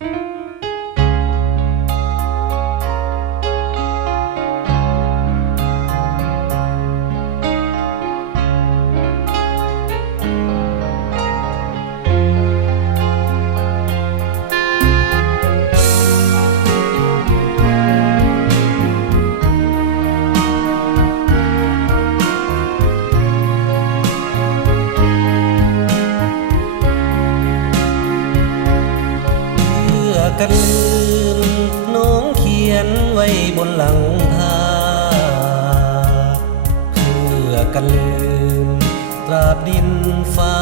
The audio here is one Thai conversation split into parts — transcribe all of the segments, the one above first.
กันลืมน้องเขียนไว้บนหลังคาเพื่อกันลืมตราบดินฟ้า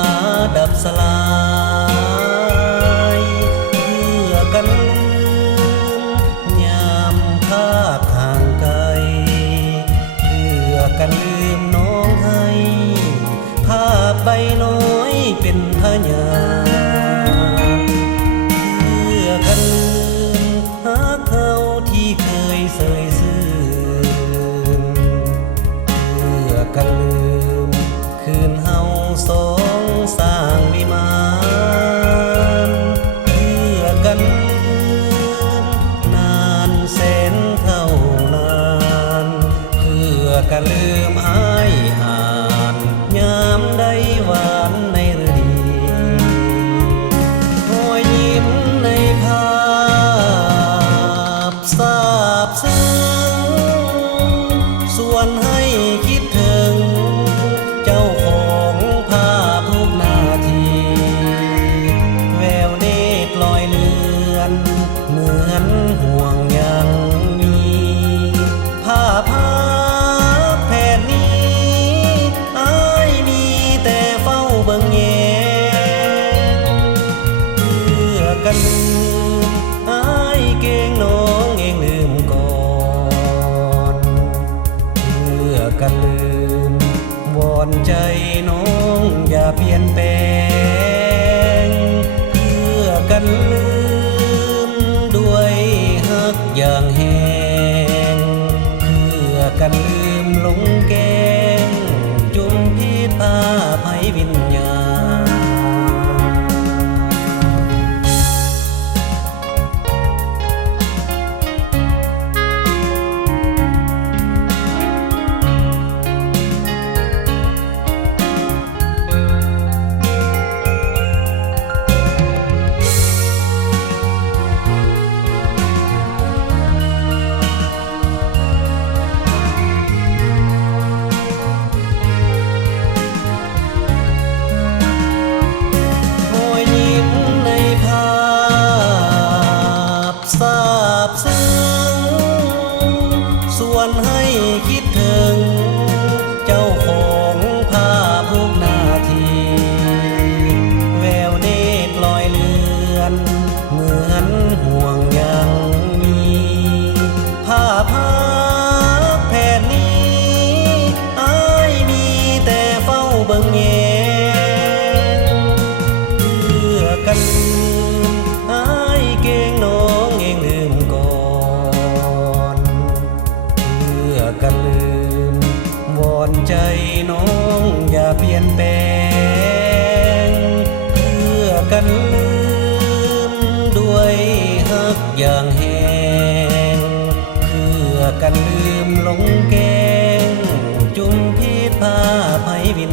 ดับสลายเพื่อกันลืมยามภาพทางไกลเพื่อกันลืมน้องให้ภาพใบน้อยเป็นพยานกันลืมหาเขาที่เคยเสยซื่นเพื่อกันลืมคืนเฮาสองสร้างวิมานเพื่อกันลืมนานแสนเท่านานเพื่อกันลืมอ้ายห่านยามใดหวานในฤดีรอยยิ้มในภาพซาบซึ้งส่วนให้คิดถึงเจ้าของภาพทุกนาทีแววเนตรลอยเลือนเหมือนห่วงยังมีภาพแผ่นนี้อ้ายมีแต่เฝ้าเบิ่งแยงเพื่อกันลืมอ้ายเก่งน้องเองลืมก่อนเพื่อกันลืมวอนใจน้องอย่าเปลี่ยนแปลงเพื่อกันลืมด้วยฮักอย่างแห้งเพื่อกันลืมหลงแกงจุมพิษพาภัยวิญญาณซาบซึ้งส่วนให้คิดถึงเจ้าของภาพทุกนาทีแววเนตรลอยเลือนเหมือนห่วงยังมีภาพแผ่นนี้อ้ายมีแต่เฝ้าเบิ่งแยงเพื่อกันลืมอ้ายเก่งน้องเองลืมก่อนเพื่อกันลืมวอนใจน้องอย่าเปลี่ยนแปลงเพื่อกันลืมด้วยฮักอย่างแห้งเพื่อกันลืมหลงแกงจุมพิษพาภัยวิญ